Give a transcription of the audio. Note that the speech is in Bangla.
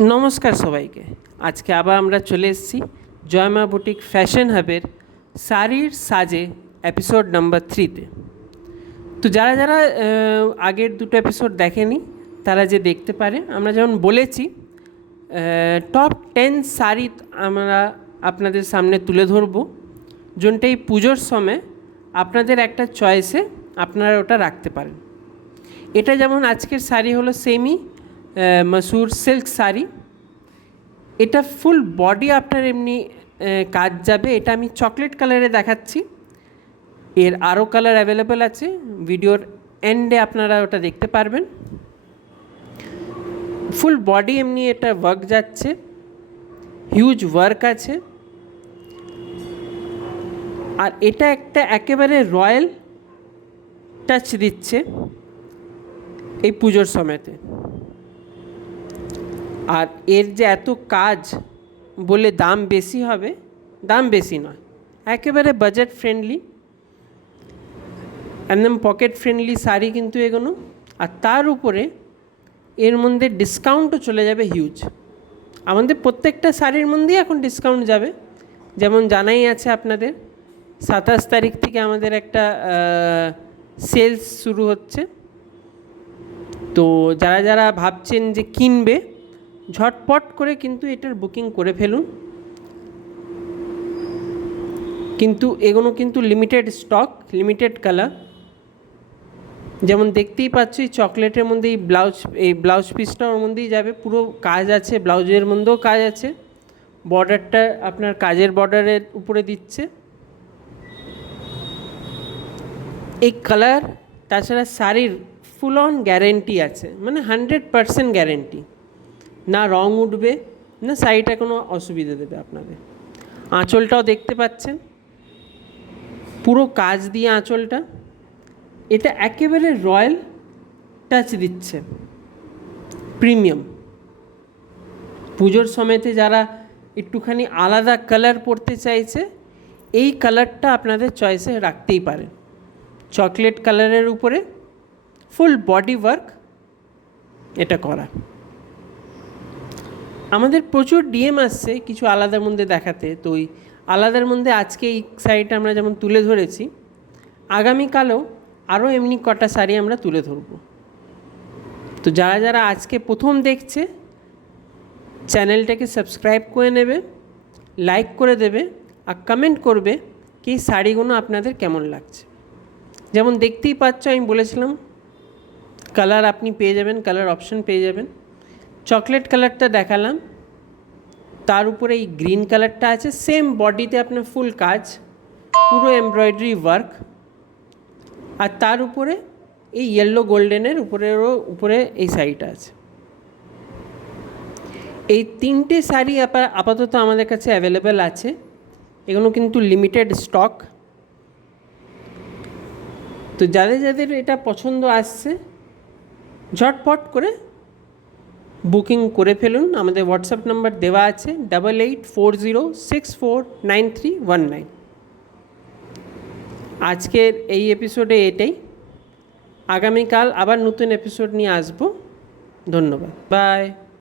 নমস্কার সবাইকে। আজকে আবার আমরা চলে এসেছি জয়মা বুটিক ফ্যাশন হাবের শাড়ির সাজে এপিসোড নাম্বার 3-তে। তো যারা যারা আগের দুটো এপিসোড দেখেনি তারা যে দেখতে পারে। আমরা যেমন বলেছি টপ 10 শাড়ি আমরা আপনাদের সামনে তুলে ধরবো, যোনটা এই পুজোর সময় আপনাদের একটা চয়েসে আপনারা ওটা রাখতে পারেন। এটা যেমন আজকের শাড়ি হলো সেমি মসুর সিল্ক শাড়ি। এটা ফুল বডি আপনার এমনি কাজ যাবে। এটা আমি চকলেট কালারে দেখাচ্ছি, এর আরও কালার অ্যাভেলেবেল আছে, ভিডিওর এন্ডে আপনারা ওটা দেখতে পারবেন। ফুল বডি এমনি এটা ওয়ার্ক যাচ্ছে, হিউজ ওয়ার্ক আছে। আর এটা একটা একেবারে রয়্যাল টাচ দিচ্ছে এই পুজোর সময়তে। আর এর যে এত কাজ বলে দাম বেশি হবে, দাম বেশি নয়, একেবারে বাজেট ফ্রেন্ডলি, একদম পকেট ফ্রেন্ডলি শাড়ি কিন্তু এগুলো। আর তার উপরে এর মধ্যে ডিসকাউন্টও চলে যাবে হিউজ। আমাদের প্রত্যেকটা শাড়ির মধ্যেই এখন ডিসকাউন্ট যাবে। যেমন জানাই আছে আপনাদের 27 তারিখ থেকে আমাদের একটা সেলস শুরু হচ্ছে। তো যারা যারা ভাবছেন যে কিনবে, ঝটপট করে কিন্তু এটার বুকিং করে ফেলুন। কিন্তু এগুলো কিন্তু লিমিটেড স্টক, লিমিটেড কালার। যেমন দেখতেই পাচ্ছি চকলেটের মধ্যে এই ব্লাউজ পিসটা ওর মধ্যেই যাবে, পুরো কাজ আছে, ব্লাউজের মধ্যেও কাজ আছে, বর্ডারটা আপনার কাজের বর্ডারের উপরে দিচ্ছে এই কালার। তাছাড়া শাড়ির ফুল অন গ্যারেন্টি আছে, মানে 100% গ্যারেন্টি, না রং উঠবে না শাড়িটা কোনো অসুবিধা দেবে আপনাদের। আঁচলটাও দেখতে পাচ্ছেন পুরো কাজ দিয়ে আঁচলটা, এটা একেবারে রয়্যাল টাচ দিচ্ছে, প্রিমিয়াম। পুজোর সময়তে যারা একটুখানি আলাদা কালার পরতে চাইছে, এই কালারটা আপনাদের চয়েসে রাখতেই পারেন। চকলেট কালারের উপরে ফুল বডি ওয়ার্ক এটা করা। আমাদের প্রচুর ডিএম আসছে কিছু আলাদার মধ্যে দেখাতে। তো ওই আলাদার মধ্যে আজকে এই শাড়িটা আমরা যেমন তুলে ধরেছি, আগামীকালও আরও এমনি কটা শাড়ি আমরা তুলে ধরব। তো যারা যারা আজকে প্রথম দেখছে চ্যানেলটাকে সাবস্ক্রাইব করে নেবে, লাইক করে দেবে, আর কমেন্ট করবে কি এই শাড়িগুলো আপনাদের কেমন লাগছে। যেমন দেখতেই পাচ্ছ, আমি বলেছিলাম কালার আপনি পেয়ে যাবেন, কালার অপশন পেয়ে যাবেন। চকলেট কালারটা দেখালাম, তার উপরে এই গ্রিন কালারটা আছে, সেম বডিতে আপনার ফুল কাজ, পুরো এমব্রয়ডারি ওয়ার্ক। আর তার উপরে এই ইয়েলো গোল্ডেনের উপরে এই শাড়িটা আছে। এই তিনটে শাড়ি আপাতত আমাদের কাছে অ্যাভেলেবেল আছে, এগুলো কিন্তু লিমিটেড স্টক। তো যাদের যাদের এটা পছন্দ আসছে ঝটপট করে বুকিং করে ফেলুন। আমাদের হোয়াটসঅ্যাপ নাম্বার দেওয়া আছে 8840649319। আজকের এই এপিসোডে এটাই, আগামীকাল আবার নতুন এপিসোড নিয়ে আসবো। ধন্যবাদ, বাই।